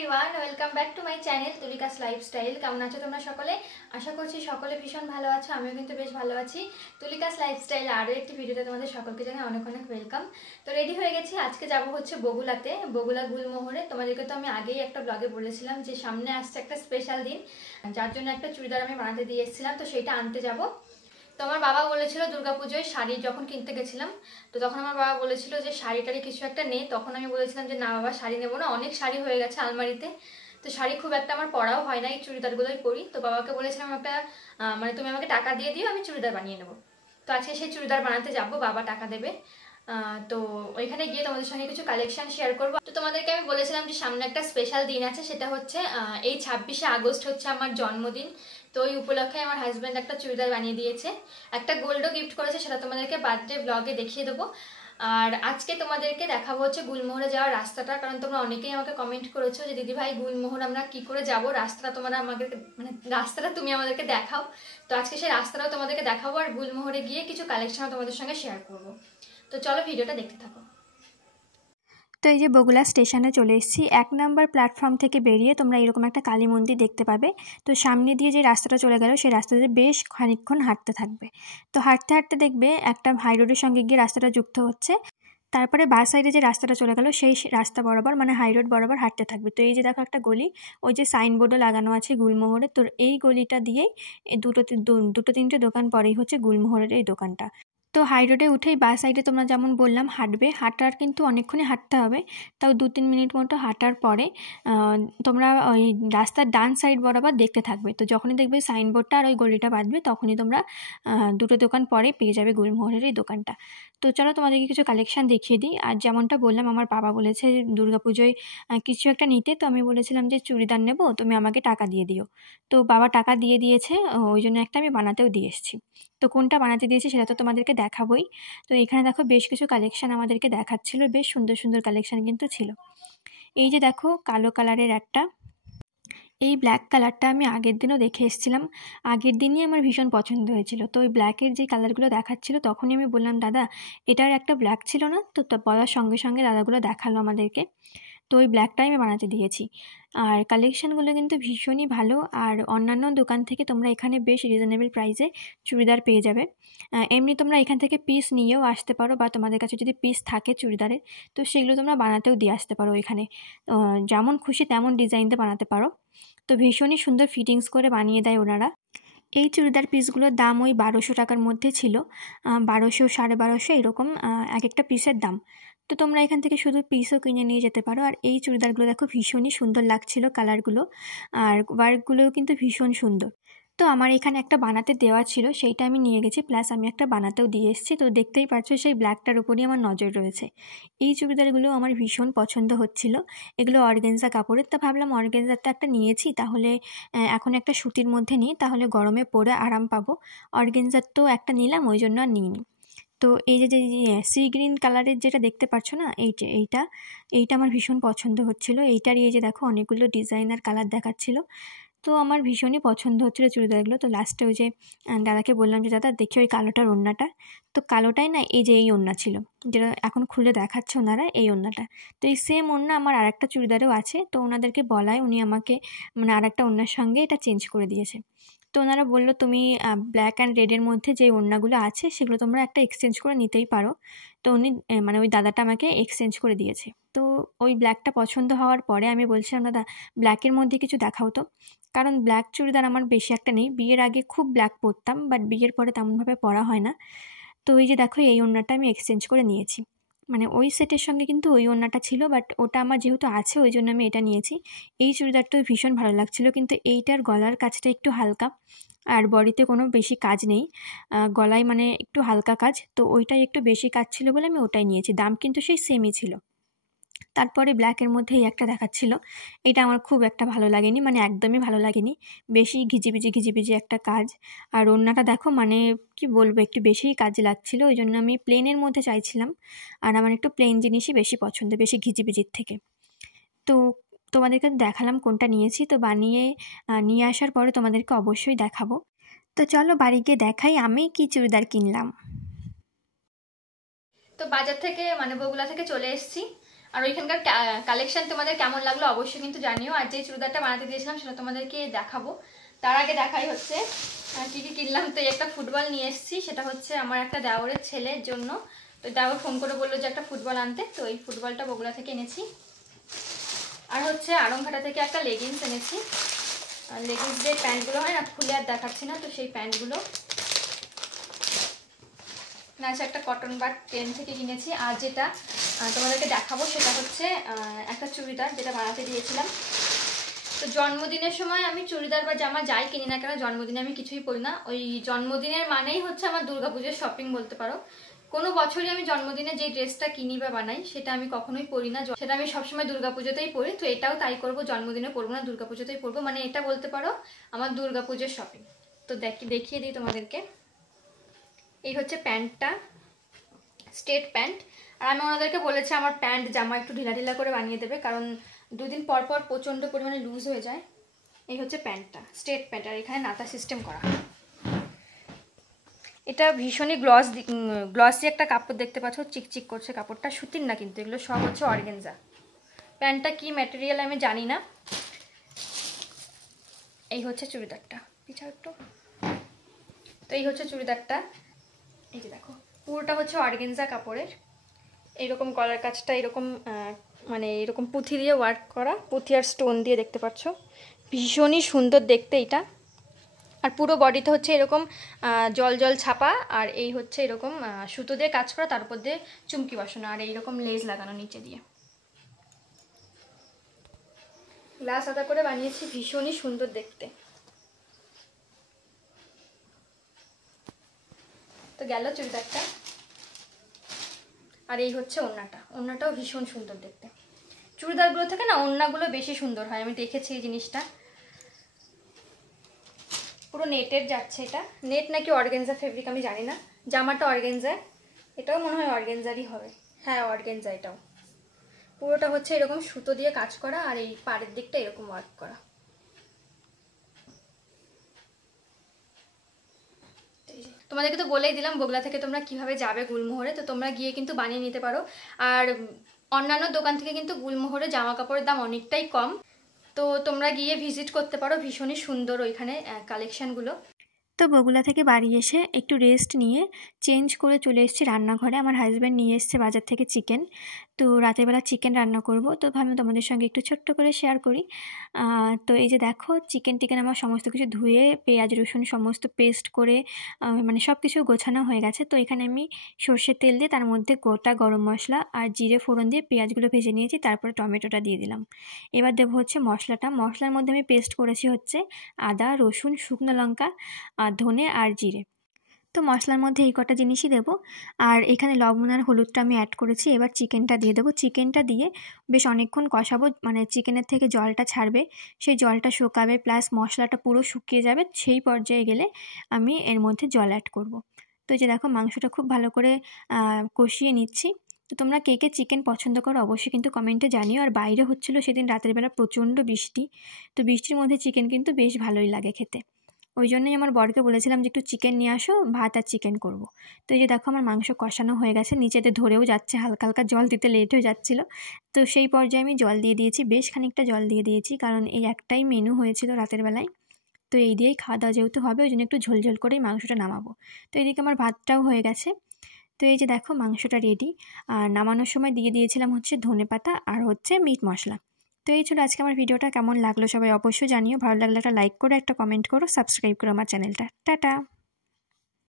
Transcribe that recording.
Everyone, welcome back to my channel Tulika's lifestyle. কেমন আছো তোমরা সকলে? আশা করছি সকলে ভীষণ ভালো আছো। আমিও কিন্তু বেশ ভালো আছি। তুলিকাস লাইফস্টাইল আরও একটি ভিডিওতে তোমাদের সকলকে জানাই অনেক অনেক ওয়েলকাম। তো রেডি হয়ে গেছি, আজকে যাব হচ্ছে বগুলাতে, বগুলা গুলমোহরে। তোমাদেরকে তো আমি আগেই একটা ব্লগে বলেছিলাম যে সামনে আসছে একটা স্পেশাল দিন, যার জন্য একটা চুড়িদার আমি বানাতে দিয়ে এসেছিলাম, তো সেইটা আনতে যাব। তো আমার বাবা বলেছিল দুর্গাপুজোয় শাড়ি যখন কিনতে গেছিলাম, তো তখন আমার বাবা বলেছিল যে শাড়ি টাড়ি কিছু একটা নেই। তখন আমি বলেছিলাম যে না বাবা, শাড়ি নেবো না, অনেক শাড়ি হয়ে গেছে আলমারিতে। তো শাড়ি খুব একটা আমার পরাও হয় না, এই চুড়িদারগুলোই পরি। তো বাবাকে বলেছিলাম একটা মানে তুমি আমাকে টাকা দিয়ে দিও, আমি চুড়িদার বানিয়ে নেবো। তো আজকে সেই চুড়িদার বানাতে যাবো, বাবা টাকা দেবে। তো ওইখানে গিয়ে তোমাদের সঙ্গে কিছু কালেকশন শেয়ার করবো। তো তোমাদেরকে আমি বলেছিলাম যে সামনে একটা স্পেশাল দিন আছে, সেটা হচ্ছে এই 26শে আগস্ট হচ্ছে আমার জন্মদিন। তো ওই উপলক্ষে আমার হাজব্যান্ড একটা চুড়িদার বানিয়ে দিয়েছে, একটা গোল্ডও গিফট করেছে, সেটা তোমাদেরকে বার্থডে ব্লগে দেখিয়ে দেবো। আর আজকে তোমাদেরকে দেখাবো হচ্ছে গুলমোহরে যাওয়ার রাস্তাটা, কারণ তোমরা অনেকেই আমাকে কমেন্ট করেছো যে দিদি ভাই গুলমোহর আমরা কি করে যাব, রাস্তাটা তোমরা আমাকে মানে রাস্তাটা তুমি আমাদেরকে দেখাও। তো আজকে সেই রাস্তাটাও তোমাদেরকে দেখাবো, আর গুলমোহরে গিয়ে কিছু কালেকশনও তোমাদের সঙ্গে শেয়ার করবো। তো চলো ভিডিওটা দেখতে থাকো। তো এই যে বগুলা স্টেশনে চলে এসেছি। 1 নম্বর প্ল্যাটফর্ম থেকে বেরিয়ে তোমরা এরকম একটা কালী মন্দির দেখতে পাবে। তো সামনে দিয়ে যে রাস্তাটা চলে গেল, সেই রাস্তাতে বেশ খানিকক্ষণ হাঁটতে থাকবে। তো হাঁটতে হাঁটতে দেখবে একটা হাই রোডের সঙ্গে গিয়ে রাস্তাটা যুক্ত হচ্ছে। তারপরে বাঁ সাইডে যে রাস্তাটা চলে গেল, সেই রাস্তা বরাবর মানে হাই রোড বরাবর হাঁটতে থাকবে। তো এই যে দেখো একটা গলি, ওই যে সাইনবোর্ডও লাগানো আছে গুলমোহরে। তো এই গলিটা দিয়েই দুটো তিনটে দোকান পরেই হচ্ছে গুলমোহরের এই দোকানটা। তো হাই রোডে উঠেই বাঁ সাইডে তোমরা যেমন বললাম হাঁটবে, হাঁটার কিন্তু অনেকক্ষণই হাঁটতে হবে। তাও 2-3 মিনিট মতো হাঁটার পরে তোমরা ওই রাস্তার ডান সাইড বরাবর দেখতে থাকবে। তো যখনই দেখবে সাইনবোর্ডটা আর ওই গলিটা বাঁধবে, তখনই তোমরা দুটো দোকান পরে পেয়ে যাবে গুলমোহরের এই দোকানটা। তো চলো তোমাদেরকে কিছু কালেকশান দেখিয়ে দিই। আর যেমনটা বললাম, আমার বাবা বলেছে দুর্গাপুজোয় কিছু একটা নিতে। তো আমি বলেছিলাম যে চুড়িদার নেবো, তুমি আমাকে টাকা দিয়ে দিও। তো বাবা টাকা দিয়ে দিয়েছে, ওই জন্য একটা আমি বানাতেও দিয়ে এসেছি। তো কোনটা বানাতে দিয়েছি সেটা তো তোমাদেরকে দেখাবোই। তো এখানে দেখো বেশ কিছু কালেকশান আমাদেরকে দেখাচ্ছিল, বেশ সুন্দর সুন্দর কালেকশান কিন্তু ছিল। এই যে দেখো কালো কালারের একটা, এই ব্ল্যাক কালারটা আমি আগের দিনও দেখে এসেছিলাম, আগের দিনই আমার ভীষণ পছন্দ হয়েছিল। তো ওই ব্ল্যাকের যে কালারগুলো দেখাচ্ছিল, তখনই আমি বললাম দাদা এটার একটা ব্ল্যাক ছিল না? তো বলার সঙ্গে সঙ্গে দাদাগুলো দেখালো আমাদেরকে। তো ওই ব্ল্যাকটাই আমি বানাতে দিয়েছি। আর কালেকশানগুলো কিন্তু ভীষণই ভালো। আর অন্যান্য দোকান থেকে তোমরা এখানে বেশ রিজনেবল প্রাইসে চুড়িদার পেয়ে যাবে। এমনি তোমরা এখান থেকে পিস নিয়েও আসতে পারো, বা তোমাদের কাছে যদি পিস থাকে চুড়িদারের, তো সেগুলো তোমরা বানাতেও দিয়ে আসতে পারো এখানে। যেমন খুশি তেমন ডিজাইনতে বানাতে পারো। তো ভীষণই সুন্দর ফিটিংস করে বানিয়ে দেয় ওনারা। এই চুড়িদার পিসগুলোর দাম ওই 1200 টাকার মধ্যে ছিল, 1200, 1250 এরকম এক একটা পিসের দাম। তো তোমরা এখান থেকে শুধু পিসও কিনে নিয়ে যেতে পারো। আর এই চুড়িদারগুলো দেখো ভীষণই সুন্দর লাগছিল কালারগুলো, আর ওয়ার্কগুলোও কিন্তু ভীষণ সুন্দর। তো আমার এখানে একটা বানাতে দেওয়া ছিল, সেইটা আমি নিয়ে গেছি, প্লাস আমি একটা বানাতেও দিয়ে এসেছি। তো দেখতেই পাচ্ছ সেই ব্ল্যাকটার উপরই আমার নজর রয়েছে। এই চুড়িদারগুলো আমার ভীষণ পছন্দ হচ্ছিল। এগুলো অর্গানজা কাপড়ের। তা ভাবলাম অর্গানজারটা একটা নিয়েছি, তাহলে এখন একটা সুতির মধ্যে নিই, তাহলে গরমে পরে আরাম পাবো। অর্গানজার তো একটা নিলাম, ওই জন্য আর নিইনি। তো এই যে সি গ্রিন কালারের যেটা দেখতে পাচ্ছ না, এইটা আমার ভীষণ পছন্দ হচ্ছিল। এইটারই এই যে দেখো অনেকগুলো ডিজাইনার কালার দেখাচ্ছিল। তো আমার ভীষণই পছন্দ হচ্ছিলো চুড়িদারগুলো। তো লাস্টে ওই যে দাদাকে বললাম যে দাদা দেখি ওই কালোটার ওড়নাটা। তো কালোটাই না, এই যে এই ওড়না ছিল, যেটা এখন খুলে দেখাচ্ছে ওনারা, এই ওড়নাটা। তো এই সেম ওড়না আমার আরেকটা চুড়িদারেও আছে। তো ওনাদেরকে বলায় উনি আমাকে মানে আরেকটা ওড়নার সঙ্গে এটা চেঞ্জ করে দিয়েছে। তো ওনারা বললো তুমি ব্ল্যাক অ্যান্ড রেডের মধ্যে যে ওড়নাগুলো আছে সেগুলো তোমরা একটা এক্সচেঞ্জ করে নিতেই পারো। তো উনি মানে ওই দাদাটা আমাকে এক্সচেঞ্জ করে দিয়েছে। তো ওই ব্ল্যাকটা পছন্দ হওয়ার পরে আমি বলছিলাম দাদা ব্ল্যাকের মধ্যে কিছু দেখাও তো, কারণ ব্ল্যাক চুড়িদার আমার বেশি একটা নেই। বিয়ের আগে খুব ব্ল্যাক পরতাম, বাট বিয়ের পরে তেমনভাবে পরা হয় না। তো এই যে দেখো এই ওড়নাটা আমি এক্সচেঞ্জ করে নিয়েছি। মানে ওই সেটের সঙ্গে কিন্তু ওই ওড়নাটা ছিল, বাট ওটা আমার যেহেতু আছে ওই জন্য আমি এটা নিয়েছি। এই চুড়িদারটাও ভীষণ ভালো লাগছিল, কিন্তু এইটার গলার কাজটা একটু হালকা, আর বডিতে কোনো বেশি কাজ নেই, গলায় মানে একটু হালকা কাজ। তো ওইটাই একটু বেশি কাজ ছিল বলে আমি ওটাই নিয়েছি। দাম কিন্তু সেই সেমই ছিল। তারপরে ব্ল্যাকের মধ্যে এই একটা দেখাচ্ছিল, এটা আমার খুব একটা ভালো লাগেনি, মানে একদমই ভালো লাগেনি। বেশি ঘিজিবিজি একটা কাজ। আর ওড়নাটা দেখো মানে কি বলবো, একটু বেশিই কাজ লাগছিল, ওই জন্য আমি প্লেনের মধ্যে চাইছিলাম। আর আমার একটু প্লেন জিনিসই বেশি পছন্দ, বেশি ঘিজিবিজির থেকে। তো তোমাদেরকে দেখালাম কোনটা নিয়েছি। তো বানিয়ে নিয়ে আসার পরে তোমাদেরকে অবশ্যই দেখাবো। তো চলো বাড়ি গিয়ে দেখাই আমি কি চুড়িদার কিনলাম। তো বাজার থেকে মানে বগুলা থেকে চলে এসেছি। আর ওইখানকার কালেকশন তোমাদের কেমন লাগলো অবশ্যই কিন্তু জানিও। আর যে চুড়িদারটা বানাতে দিয়েছিলাম সেটা তোমাদেরকে দেখাবো। তার আগে দেখাই হচ্ছে কী কী কিনলাম। তো এই একটা ফুটবল নিয়ে এসেছি, সেটা হচ্ছে আমার একটা দেওরের ছেলের জন্য। তো দেওর ফোন করে বললো যে একটা ফুটবল আনতে, তো এই ফুটবলটা বগুড়া থেকে এনেছি। আর হচ্ছে আড়ংঘাটা থেকে একটা লেগিংস এনেছি। আর লেগিংস যে প্যান্টগুলো হয় না, খুলে আর দেখাচ্ছি না, তো সেই প্যান্টগুলো না আছে একটা কটন বাট 10 থেকে কিনেছি। আর যেটা তোমাদেরকে দেখাবো সেটা হচ্ছে একটা চুড়িদার যেটা বানাতে দিয়েছিলাম। তো জন্মদিনের সময় আমি চুড়িদার বা জামা যাই কিনি না কেন, জন্মদিনে আমি কিছুই পরি না। ওই জন্মদিনের মানেই হচ্ছে আমার দুর্গাপুজোর শপিং বলতে পারো। কোনো বছরই আমি জন্মদিনে যে ড্রেসটা কিনি বা বানাই সেটা আমি কখনোই পরি না, সেটা আমি সবসময় দুর্গাপুজোতেই পরি। তো এটাও তাই করবো, জন্মদিনে পরবো না, দুর্গাপুজোতেই পরবো। মানে এটা বলতে পারো আমার দুর্গাপুজোর শপিং। তো দেখিয়ে দিই তোমাদেরকে। এই হচ্ছে প্যান্টটা, স্ট্রেট প্যান্ট। আর আমি ওনাদেরকে বলেছি আমার প্যান্ট জামা একটু ঢিলা ঢিলা করে বানিয়ে দেবে, কারণ 2 দিন পর পর প্রচণ্ড পরিমাণে লুজ হয়ে যায়। এই হচ্ছে প্যান্টটা, স্ট্রেট প্যান্ট, আর এখানে নাতা সিস্টেম করা। এটা ভীষণই গ্লসি একটা কাপড় দেখতে পাচ্ছ, চিকচিক করছে কাপড়টা, সুতির না কিন্তু, এগুলো সব হচ্ছে অর্গানজা। প্যান্টটা কি ম্যাটেরিয়াল আমি জানি না। এই হচ্ছে চুড়িদারটা, পিছাও একটু। তো এই হচ্ছে চুড়িদারটা, এই যে দেখো পুরোটা হচ্ছে অর্গানজা কাপড়ের। এইরকম গলার কাছটা এরকম মানে এরকম পুঁথি দিয়ে ওয়ার্ক করা, পুঁথি আর স্টোন দিয়ে দেখতে পাচ্ছ, ভীষণই সুন্দর দেখতে এটা। আর পুরো বডিতে হচ্ছে এরকম জল জল ছাপা, আর এই হচ্ছে এরকম সুতো দিয়ে কাজ করা, তার উপর দিয়ে চুমকি বসানো, আর এইরকম লেজ লাগানো নিচে দিয়ে। গ্লাস আদা করে বানিয়েছি, ভীষণই সুন্দর দেখতে। তো গেল চুড়িদারটা। আর এই হচ্ছে ওড়নাটাও ভীষণ সুন্দর দেখতে। চুড়িদারগুলো থেকে না ওড়নাগুলো বেশি সুন্দর হয়, আমি দেখেছি এই জিনিসটা। পুরো নেটের যাচ্ছে, এটা নেট নাকি অর্গানজা ফেব্রিক আমি জানি না। জামাটা অর্গানজা, এটাও মনে হয় অর্গানজারই হবে। হ্যাঁ অর্গানজা। এটাও পুরোটা হচ্ছে এরকম সুতো দিয়ে কাজ করা, আর এই পাড়ের দিকটা এরকম ওয়ার্ক করা। তোমাদেরকে তো বলেই দিলাম বগুড়া থেকে তোমরা কিভাবে যাবে গুলমোহরে। তো তোমরা গিয়ে কিন্তু বানিয়ে নিতে পারো। আর অন্যান্য দোকান থেকে কিন্তু গুলমোহরে জামা কাপড়ের দাম অনেকটাই কম। তো তোমরা গিয়ে ভিজিট করতে পারো, ভীষণই সুন্দর ওইখানে কালেকশানগুলো। তো বগুড়া থেকে বাড়ি এসে একটু রেস্ট নিয়ে চেঞ্জ করে চলে এসেছি রান্নাঘরে। আমার হাজব্যান্ড নিয়ে এসছে বাজার থেকে চিকেন, তো রাতের বেলা চিকেন রান্না করব। তো ভাবলাম তোমাদের সঙ্গে একটু ছোট্ট করে শেয়ার করি। তো এই যে দেখো চিকেন আমার সমস্ত কিছু ধুয়ে পেঁয়াজ রসুন সমস্ত পেস্ট করে মানে সব কিছু গোছানো হয়ে গেছে। তো এখানে আমি সর্ষের তেল দিয়ে তার মধ্যে গোটা গরম মশলা আর জিরে ফোড়ন দিয়ে পেঁয়াজগুলো ভেজে নিয়েছি, তারপরে টমেটোটা দিয়ে দিলাম। এবার দেবো হচ্ছে মশলার মধ্যে আমি পেস্ট করেছি হচ্ছে আদা রসুন শুকনো লঙ্কা ধনে আর জিরে। তো মশলার মধ্যে এই কটা জিনিসই দেবো। আর এখানে লবণ আর হলুদটা আমি অ্যাড করেছি। এবার চিকেনটা দিয়ে দেবো। চিকেনটা দিয়ে বেশ অনেকক্ষণ কষাবো, মানে চিকেনের থেকে জলটা ছাড়বে, সেই জলটা শুকাবে, প্লাস মশলাটা পুরো শুকিয়ে যাবে। সেই পর্যায়ে গেলে আমি এর মধ্যে জল অ্যাড করব। তো এই যে দেখো মাংসটা খুব ভালো করে কষিয়ে নিচ্ছি। তো তোমরা কে কে চিকেন পছন্দ করো অবশ্যই কিন্তু কমেন্টে জানিও। আর বাইরে হচ্ছিলো সেদিন রাতের বেলা প্রচণ্ড বৃষ্টি, তো বৃষ্টির মধ্যে চিকেন কিন্তু বেশ ভালোই লাগে খেতে। ওই জন্যই আমার বরকে বলেছিলাম যে একটু চিকেন নিয়ে আসো, ভাত আর চিকেন করব। তো এই যে দেখো আমার মাংস কষানো হয়ে গেছে, নিচেতে ধরেও যাচ্ছে, হালকা হালকা জল দিতে লেট হয়ে যাচ্ছিলো। তো সেই পর্যায়ে আমি জল দিয়ে দিয়েছি, বেশ খানিকটা জল দিয়ে দিয়েছি, কারণ এই একটাই মেনু হয়েছিল রাতের বেলায়। তো এই দিয়েই খাওয়া দাওয়া যেহেতু হবে, ওই জন্য একটু ঝোলঝোল করেই মাংসটা নামাবো। তো এদিকে আমার ভাতটাও হয়ে গেছে। তো এই যে দেখো মাংসটা রেডি। আর নামানোর সময় দিয়ে দিয়েছিলাম হচ্ছে ধনেপাতা আর হচ্ছে মিট মশলা। তো এই ছিল আজকে আমার ভিডিওটা। কেমন লাগলো সবাই অবশ্যই জানিও। ভালো লাগলে একটা লাইক করো, একটা কমেন্ট করো, সাবস্ক্রাইব করো আমার চ্যানেলটা। টাটা।